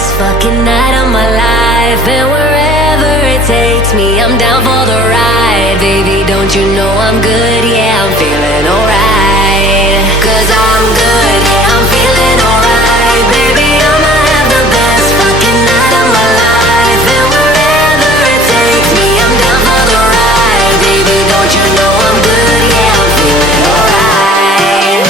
best fucking night of my life. And wherever it takes me, I'm down for the ride. Baby, don't you know I'm good? Yeah, I'm feeling alright. 'Cause I'm good, yeah, I'm feeling alright. Baby, I'ma have the best fucking night of my life. And wherever it takes me, I'm down for the ride. Baby, don't you know I'm good? Yeah, I'm feeling alright.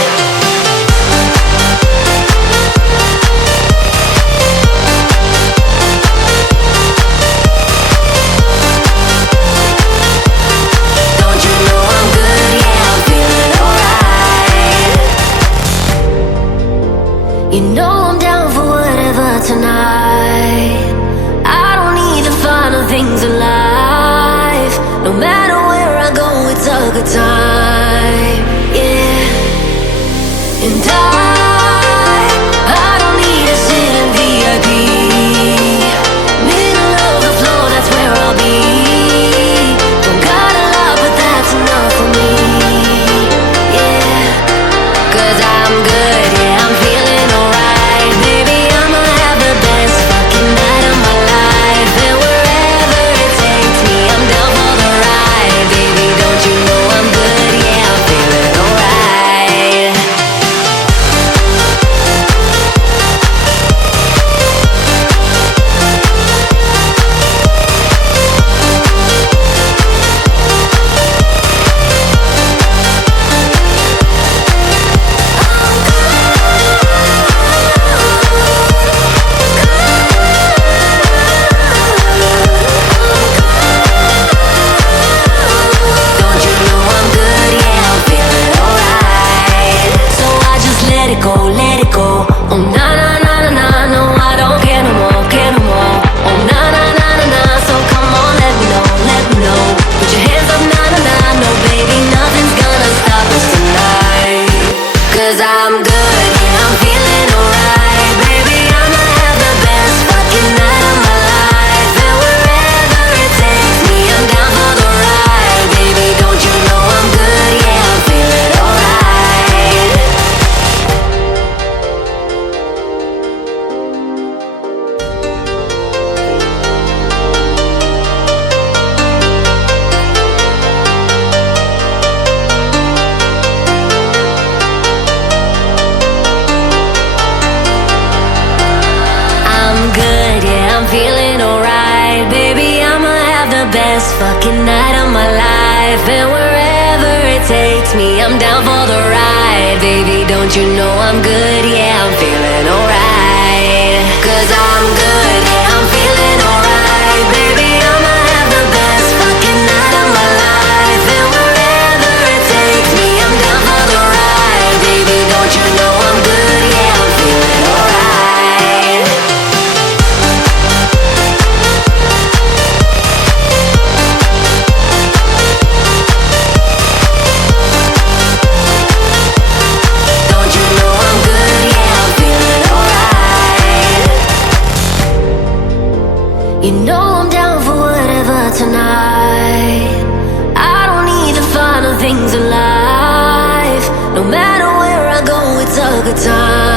Don't you know I'm good? Yeah, I'm feeling alright. You know I'm down for whatever tonight. I don't need the final things in life. No matter where I go, it's a good time. Yeah. And I don't need to sit in VIP. Middle of the floor, that's where I'll be. Don't got a lot, but that's enough for me. Yeah. 'Cause I'm good, yeah, I'm feeling alright. Baby, I'ma have the best fucking night of my life. And wherever it takes me, I'm down for the ride. Baby, don't you know I'm good? Yeah, I'm feeling alright. Don't you know I'm good? Yeah, I'm feeling alright. So I just let it go, let it go. Oh na na na na na, no I don't care no more, care no more. Oh na na na na na, so come on, let me know, let me know. Put your hands up, na na na, no baby, nothing's gonna stop us tonight. 'Cause I'm good, yeah, I'm feeling alright. Baby, I'ma have the best fucking night of my life. And wherever it takes me, I'm down for the ride. Baby, don't you know I'm good? Yeah, I'm feeling alright. I'm good, yeah, I'm feeling alright. Baby, I'ma have the best fucking night of my life. And wherever it takes me, I'm down for the ride. Baby, don't you know I'm good? Yeah, I'm feeling alright. 'Cause I'm good, yeah, I'm feeling alright. Baby, I'ma have the best fucking night of my life. And wherever it takes me, I'm down for the ride. Baby, don't you know I'm good? Yeah, I'm feeling alright. Don't you know I'm good? Yeah, I'm feeling alright. You know I'm down for whatever tonight. I don't need the final things in life. No matter where I go, it's a good time.